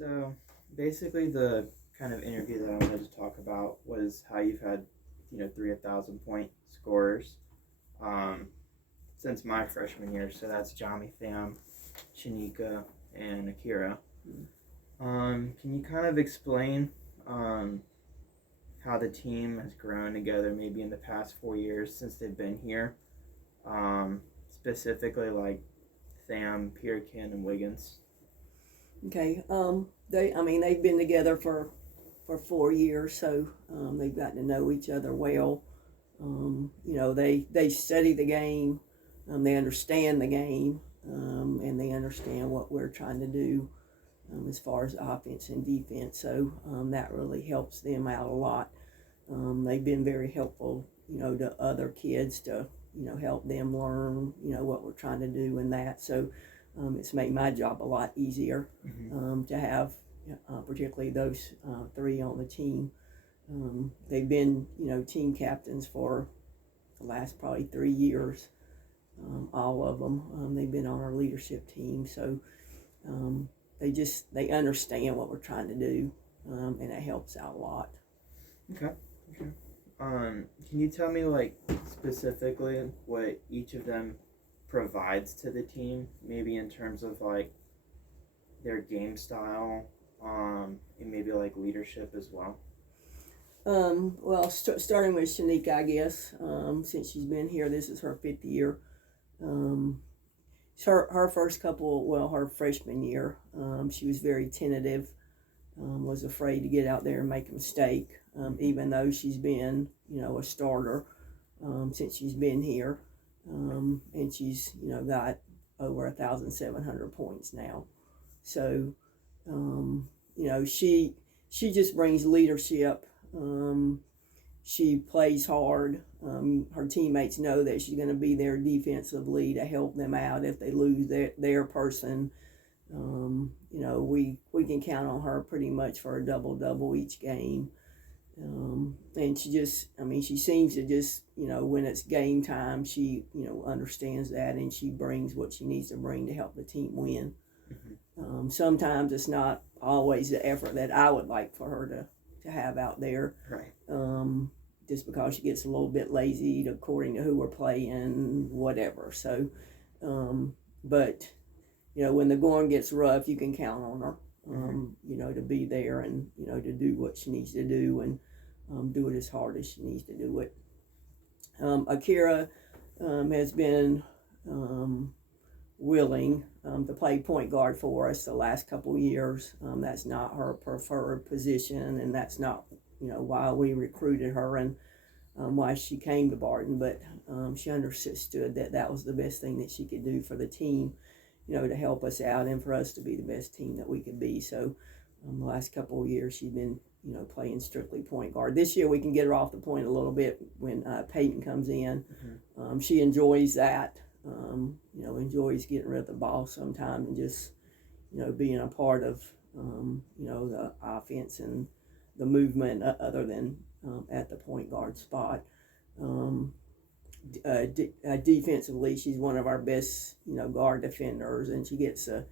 So basically, the kind of interview that I wanted to talk about was how you've had, three 1,000 point scorers um, since my freshman year. So that's Jami Tham, Shanika, and Akira. Can you kind of explain um, how the team has grown together, maybe in the past 4 years since they've been here? Specifically, like Tham, Pierkin, and Wiggins. Okay. They've been together for 4 years, so they've gotten to know each other well. They study the game, they understand the game, and they understand what we're trying to do as far as offense and defense. So that really helps them out a lot. They've been very helpful, to other kids to help them learn, what we're trying to do in that. So it's made my job a lot easier to have, particularly those three on the team. They've been, team captains for the last probably 3 years, all of them. They've been on our leadership team, so they understand what we're trying to do, and it helps out a lot. Okay. Okay. Can you tell me, like, specifically what each of them provides to the team, maybe in terms of like their game style, and maybe like leadership as well? Starting with Shanika, I guess, since she's been here, this is her 5th year. Um, her first couple, her freshman year, she was very tentative, was afraid to get out there and make a mistake, even though she's been, a starter since she's been here. And she's, got over 1,700 points now. So, she just brings leadership. She plays hard. Her teammates know that she's going to be there defensively to help them out if they lose their person. We can count on her pretty much for a double each game. And she seems to just, when it's game time, she, understands that, and she brings what she needs to bring to help the team win. Sometimes it's not always the effort that I would like for her to have out there. Right. Just because she gets a little bit lazy according to who we're playing, whatever. So, but, when the going gets rough, you can count on her, to be there and, to do what she needs to do and do it as hard as she needs to do it. Akira has been willing to play point guard for us the last couple years. That's not her preferred position, and that's not, why we recruited her and why she came to Barton, but she understood that was the best thing that she could do for the team, to help us out and for us to be the best team that we could be. So the last couple of years she's been, playing strictly point guard. This year we can get her off the point a little bit when Peyton comes in. She enjoys that, enjoys getting rid of the ball sometimes and just, being a part of, the offense and the movement other than at the point guard spot. Defensively, she's one of our best, guard defenders, and she gets a,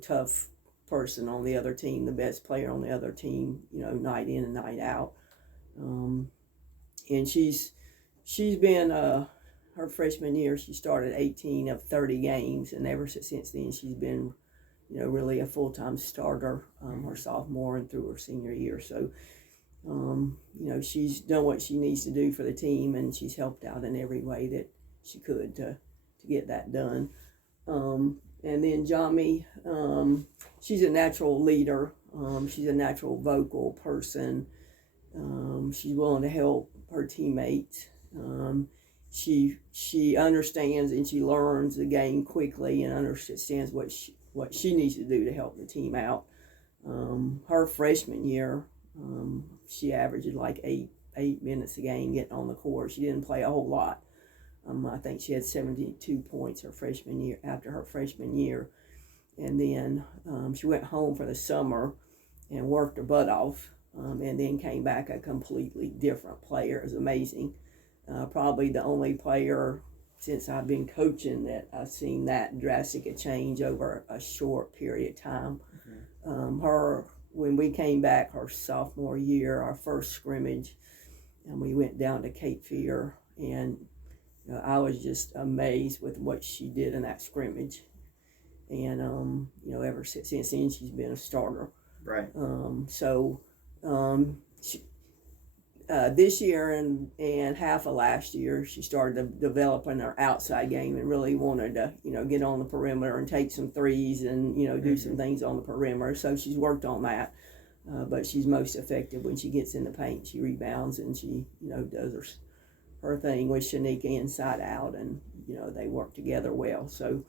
tough person on the other team, the best player on the other team, night in and night out. And she's been her freshman year, she started 18 of 30 games, and ever since then she's been, really a full-time starter, her sophomore and through her senior year. So, she's done what she needs to do for the team, and she's helped out in every way that she could to get that done. And then Jami, she's a natural leader. She's a natural vocal person. She's willing to help her teammates. She understands and she learns the game quickly and understands what she needs to do to help the team out. Her freshman year, she averaged like eight minutes a game getting on the court. She didn't play a whole lot. I think she had 72 points after her freshman year. And then she went home for the summer and worked her butt off, and then came back a completely different player. It was amazing. Probably the only player since I've been coaching that I've seen that drastic a change over a short period of time. her when we came back her sophomore year, our first scrimmage, and we went down to Cape Fear, and I was just amazed with what she did in that scrimmage. And ever since then she's been a starter. Right. This year and half of last year, she started developing her outside game and really wanted to, get on the perimeter and take some threes and, do some things on the perimeter. So she's worked on that. But she's most effective when she gets in the paint. She rebounds and she, does her thing with Shanika inside out, and, they work together well. So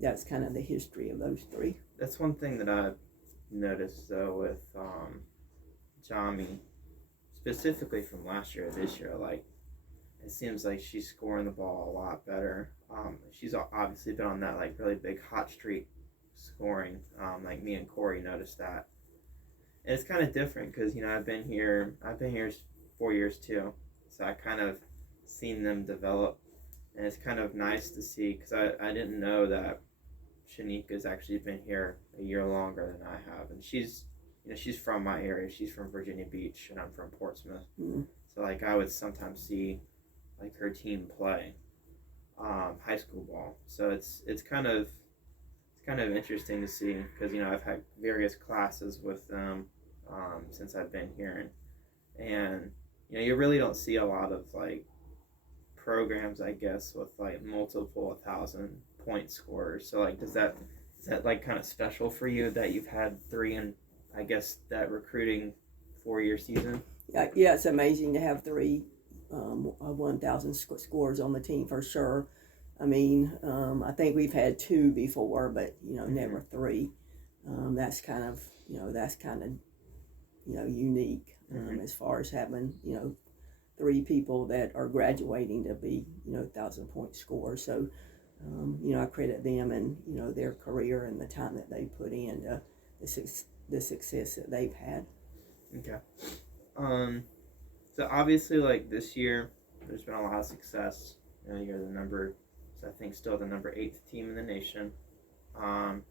that's kind of the history of those three. That's one thing that I've noticed, though, with Jami, specifically from last year to this year. Like, it seems like she's scoring the ball a lot better. She's obviously been on that, like, really big hot streak scoring. Like, me and Corey noticed that. And it's kind of different because, I've been here 4 years, too. So I kind of seen them develop. And it's kind of nice to see, because I didn't know that Shanika's actually been here a year longer than I have. And she's from my area. She's from Virginia Beach, and I'm from Portsmouth. Mm-hmm. So, like, I would sometimes see, like, her team play high school ball. So it's kind of interesting to see, because, I've had various classes with them since I've been here. And you really don't see a lot of, like, programs, I guess, with, like, multiple 1,000-point scorers. So, like, is that like kind of special for you that you've had three in, I guess, that recruiting 4-year season? Yeah, it's amazing to have three 1,000 scores on the team for sure. I mean, I think we've had two before, but never three. That's kind of unique as far as having three people that are graduating to be 1,000-point scorers. So I credit them and their career and the time that they put in to the success that they've had. Okay. So obviously, like, this year, there's been a lot of success. You're I think still the number 8th team in the nation. How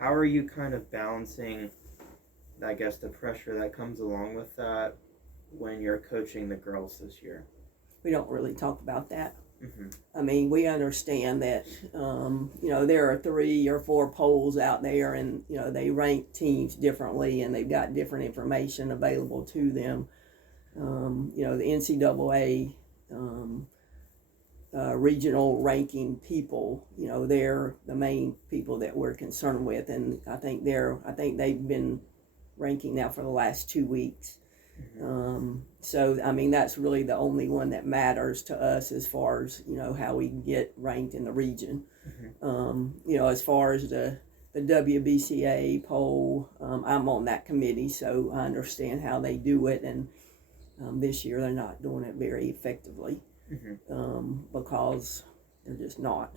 are you kind of balancing, I guess, the pressure that comes along with that when you're coaching the girls this year? We don't really talk about that. Mm-hmm. I mean, we understand that, there are 3 or 4 polls out there, and, they rank teams differently, and they've got different information available to them. The NCAA regional ranking people, they're the main people that we're concerned with, and I think they've been ranking now for the last 2 weeks. Mm-hmm. So I mean, that's really the only one that matters to us as far as how we get ranked in the region. Mm-hmm. As far as the WBCA poll, I'm on that committee, so I understand how they do it, and this year they're not doing it very effectively. Mm-hmm. Because they're just not.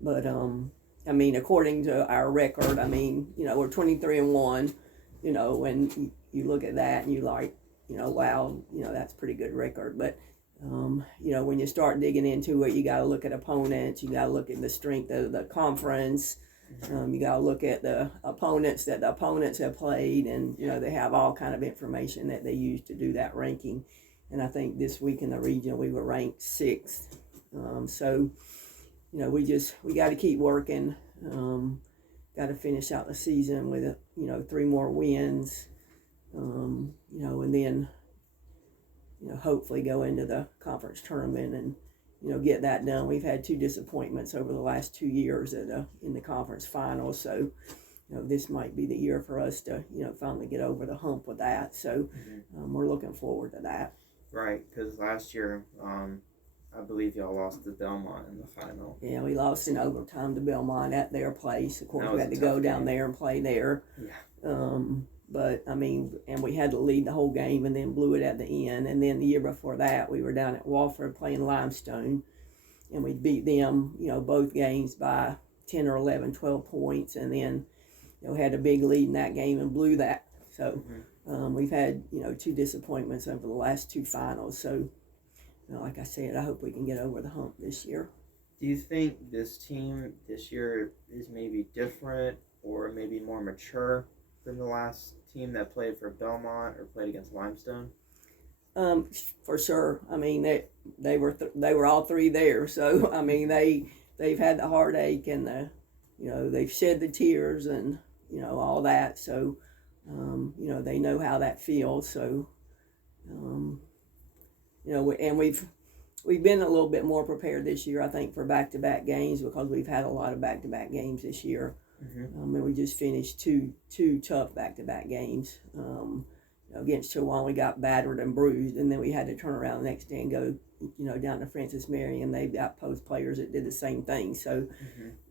But I mean, according to our record, I mean, we're 23-1. When you look at that and you like, wow, that's a pretty good record. But when you start digging into it, you got to look at opponents. You got to look at the strength of the conference. You got to look at the opponents that the opponents have played, and they have all kind of information that they use to do that ranking. And I think this week in the region we were ranked 6th. So we got to keep working. Got to finish out the season with 3 more wins. And then hopefully go into the conference tournament and get that done. We've had 2 disappointments over the last 2 years in the conference finals, so this might be the year for us to finally get over the hump with that. So we're looking forward to that. Right, because last year, I believe y'all lost to Belmont in the final. Yeah, we lost in overtime to Belmont at their place. Of course, we had to go down there and play there. Yeah. But I mean, and we had to lead the whole game and then blew it at the end. And then the year before that, we were down at Wofford playing Limestone, and we beat them, both games by 10 or 11, 12 points, and then had a big lead in that game and blew that. So we've had 2 disappointments over the last 2 finals. So like I said, I hope we can get over the hump this year. Do you think this team this year is maybe different, or maybe more mature than the last team that played for Belmont or played against Limestone? For sure. I mean, they were all three there. So I mean, they've had the heartache and they've shed the tears and all that. So they know how that feels. So and we've been a little bit more prepared this year, I think, for back-to-back games because we've had a lot of back-to-back games this year. And we just finished two tough back-to-back games. Against Chowan, we got battered and bruised, and then we had to turn around the next day and go, down to Francis Mary, and they've got post players that did the same thing. So,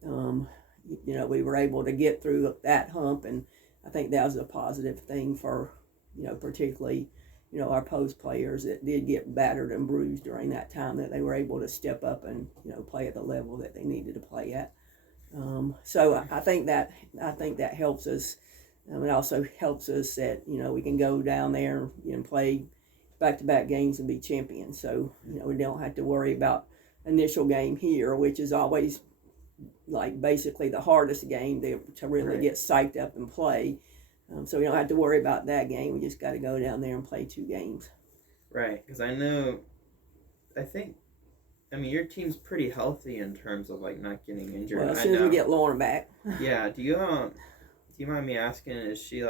we were able to get through that hump, and I think that was a positive thing for, particularly, our post players that did get battered and bruised during that time, that they were able to step up and, play at the level that they needed to play at. So I think that helps us. It also helps us that, we can go down there and play back-to-back games and be champions. So, we don't have to worry about initial game here, which is always like basically the hardest game to really get psyched up and play. So we don't have to worry about that game. We just got to go down there and play 2 games. Right, because your team's pretty healthy in terms of like not getting injured. Well, as soon as we get Lauren back. Yeah. Do you mind me asking? Is she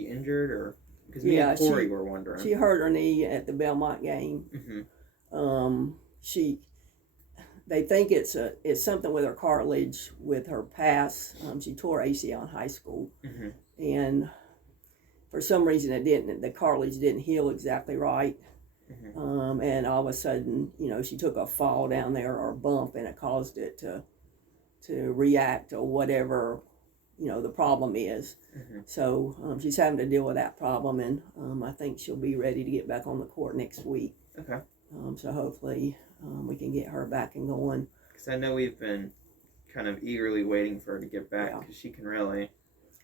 injured or? Because me and Corey were wondering. She hurt her knee at the Belmont game. They think it's something with her cartilage with her pass. She tore ACL in high school, and for some reason the cartilage didn't heal exactly right. And all of a sudden, she took a fall down there or a bump, and it caused it to react or whatever, the problem is. So she's having to deal with that problem, and I think she'll be ready to get back on the court next week. Okay. So hopefully we can get her back and going. Because I know we've been kind of eagerly waiting for her to get back because she can really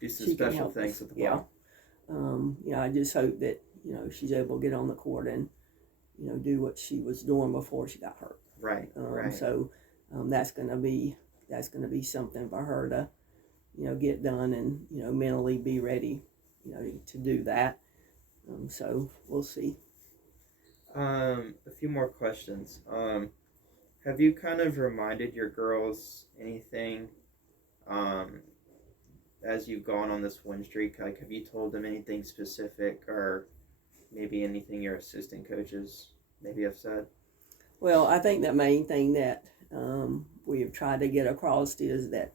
do some special things with the ball. I just hope that she's able to get on the court and do what she was doing before she got hurt. Right. Right. So that's gonna be something for her to get done and mentally be ready to do that. So we'll see. A few more questions. Have you kind of reminded your girls anything as you've gone on this win streak? Like, have you told them anything specific, or maybe anything your assistant coaches maybe have said? Well, I think the main thing that we have tried to get across is that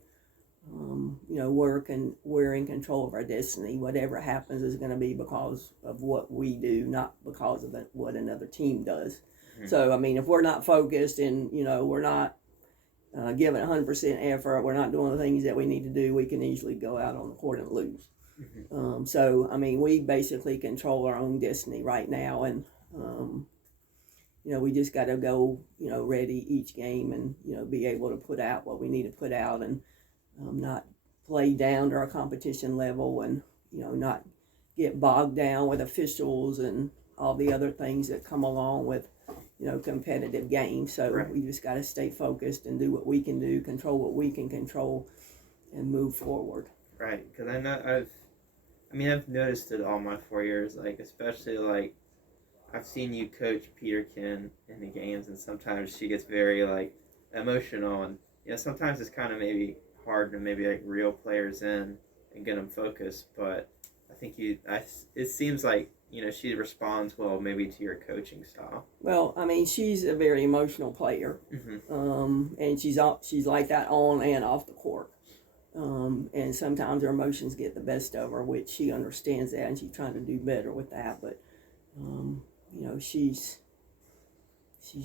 we're in control of our destiny. Whatever happens is going to be because of what we do, not because of what another team does. So, if we're not focused and, we're not giving 100% effort, we're not doing the things that we need to do, we can easily go out on the court and lose. So, we basically control our own destiny right now, and, we just got to go, ready each game and, be able to put out what we need to put out, and not play down to our competition level, and not get bogged down with officials and all the other things that come along with competitive games. So we just got to stay focused and do what we can do, control what we can control, and move forward. Right, because I know I've noticed it all my 4 years, like especially like I've seen you coach Peterkin in the games, and sometimes she gets very like emotional, and sometimes it's kind of maybe hard to maybe like reel players in and get them focused, but I think it seems like she responds well maybe to your coaching style. Well, she's a very emotional player, and she's like that on and off the court, and sometimes her emotions get the best of her, which she understands that, and she's trying to do better with that, but she's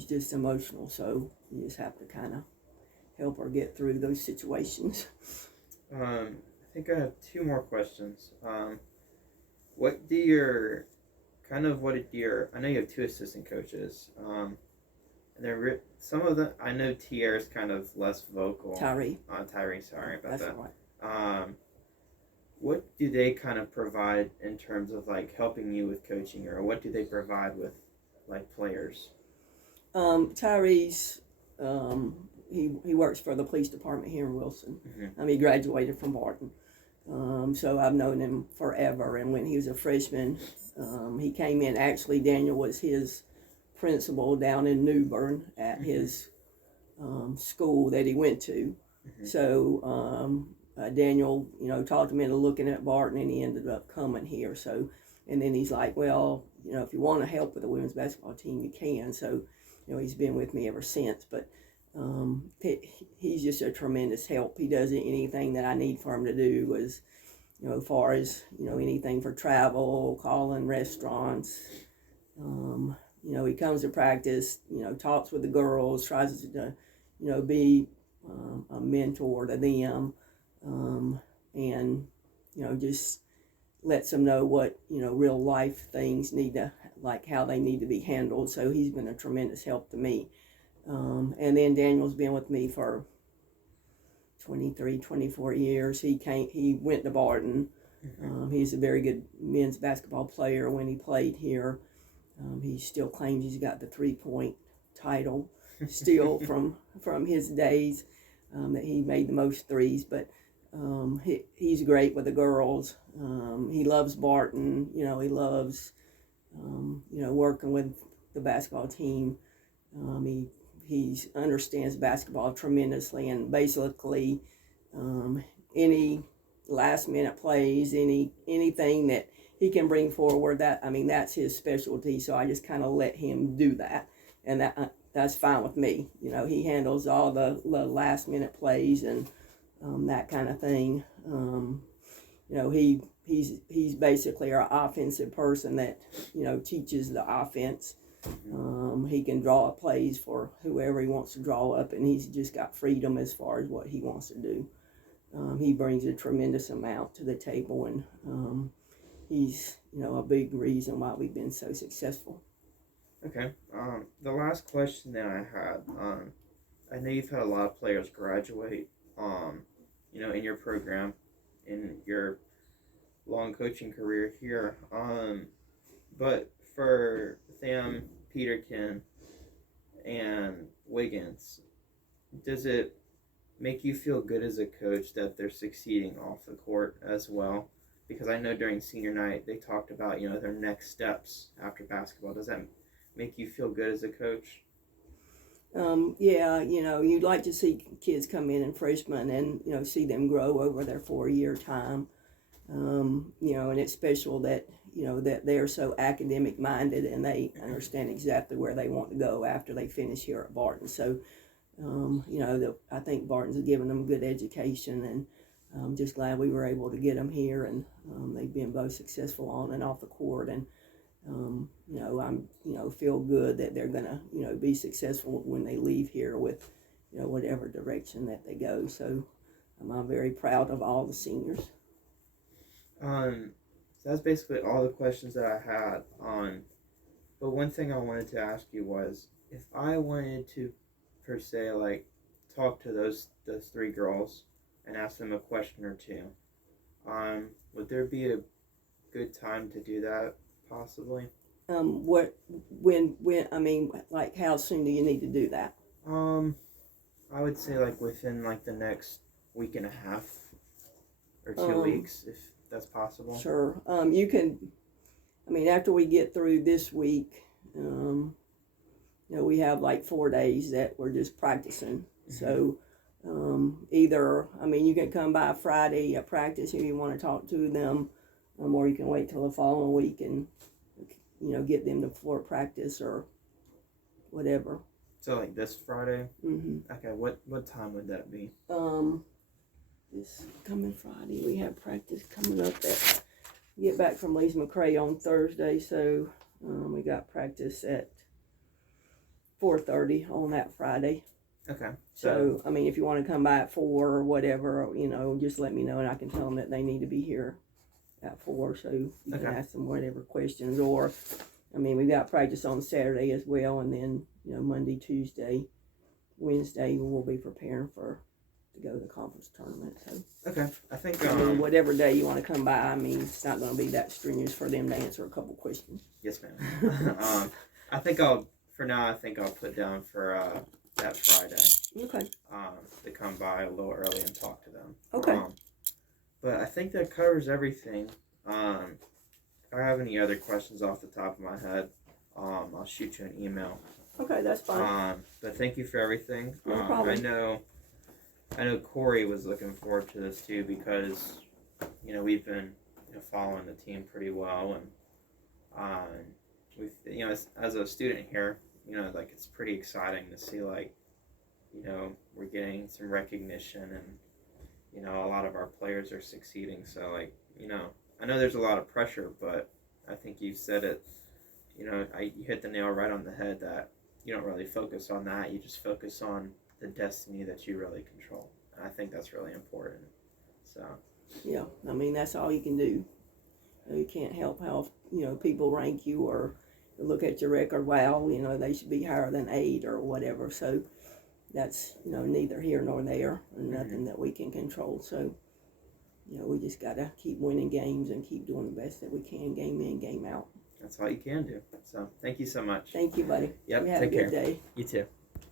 just emotional, so you just have to kind of help her get through those situations. I think I have 2 more questions. I know you have 2 assistant coaches, and some of them, I know Tierra's kind of less vocal. Tyree, sorry about that's that. Right. What do they kind of provide in terms of like helping you with coaching, or what do they provide with like players? Tyree's, he works for the police department here in Wilson. He graduated from Barton. So I've known him forever. And when he was a freshman, he came in. Actually, Daniel was his principal down in New Bern at his school that he went to. So Daniel, talked him into looking at Barton, and he ended up coming here. So, and then he's like, well, if you want to help with the women's basketball team, you can. So, he's been with me ever since. But he's just a tremendous help. He does anything that I need for him to do, as far as anything for travel, calling restaurants. He comes to practice, talks with the girls, tries to be a mentor to them, and just lets them know what real life things need to, like how they need to be handled. So he's been a tremendous help to me. And then Daniel's been with me for 23, 24 years. He went to Barton. He's a very good men's basketball player. When he played here, he still claims he's got the 3-point title still from his days, that he made the most threes. But he's great with the girls. He loves Barton. He loves working with the basketball team. He understands basketball tremendously, and basically any last minute plays, anything that he can bring forward, that's his specialty. So I just kind of let him do that, and that's fine with me. He handles all the last minute plays and that kind of thing. He's basically our offensive person that teaches the offense. He can draw up plays for whoever he wants to draw up, and he's just got freedom as far as what he wants to do. He brings a tremendous amount to the table, and he's a big reason why we've been so successful. Okay. The last question that I had, I know you've had a lot of players graduate, in your program, in your long coaching career here. But for Tham, Peterkin, and Wiggins, does it make you feel good as a coach that they're succeeding off the court as well? Because I know during senior night they talked about their next steps after basketball. Does that make you feel good as a coach? Yeah, you'd like to see kids come in freshmen and see them grow over their 4-year time. And it's special that that they're so academic minded and they understand exactly where they want to go after they finish here at Barton. So I think Barton's given them a good education, and I'm just glad we were able to get them here, and they've been both successful on and off the court. And I'm feel good that they're gonna be successful when they leave here with whatever direction that they go. So I'm very proud of all the seniors. So that's basically all the questions that I had on. But one thing I wanted to ask you was, if I wanted to, per se, like, talk to those 3 girls and ask them a question or two, would there be a good time to do that, possibly? Like, how soon do you need to do that? I would say like within like the next week and a half or 2 weeks, if that's possible. Sure. You can, after we get through this week, we have like 4 days that we're just practicing. Mm-hmm. So either, you can come by Friday at practice if you want to talk to them, or you can wait till the following week and, get them to floor practice or whatever. So like this Friday? Mm-hmm. Okay, what time would that be? This coming Friday, we have practice coming up at, get back from Lees McRae on Thursday, so we got practice at 4:30 on that Friday. Okay. So, if you want to come by at 4 or whatever, just let me know, and I can tell them that they need to be here at 4, so you can ask them whatever questions. Or, we got practice on Saturday as well, and then, Monday, Tuesday, Wednesday, we'll be preparing to go to the conference tournament. So, okay, I think whatever day you want to come by, it's not going to be that strenuous for them to answer a couple questions. Yes, ma'am. I think I'll put down for that Friday. Okay. To come by a little early and talk to them. Okay. but I think that covers everything. If I have any other questions off the top of my head, I'll shoot you an email. Okay, that's fine. But thank you for everything. No problem. I know Corey was looking forward to this too because, we've been following the team pretty well, and we've as a student here, like it's pretty exciting to see like, we're getting some recognition and a lot of our players are succeeding. So like, I know there's a lot of pressure, but I think you said it. You hit the nail right on the head that you don't really focus on that. You just focus on the destiny that you really control. And I think that's really important. So. Yeah, I mean, that's all you can do. You can't help how, people rank you or look at your record. Wow, they should be higher than 8 or whatever. So that's, neither here nor there, and nothing that we can control. So, we just got to keep winning games and keep doing the best that we can, game in, game out. That's all you can do. So thank you so much. Thank you, buddy. Yep, You have take a good care. day. You too.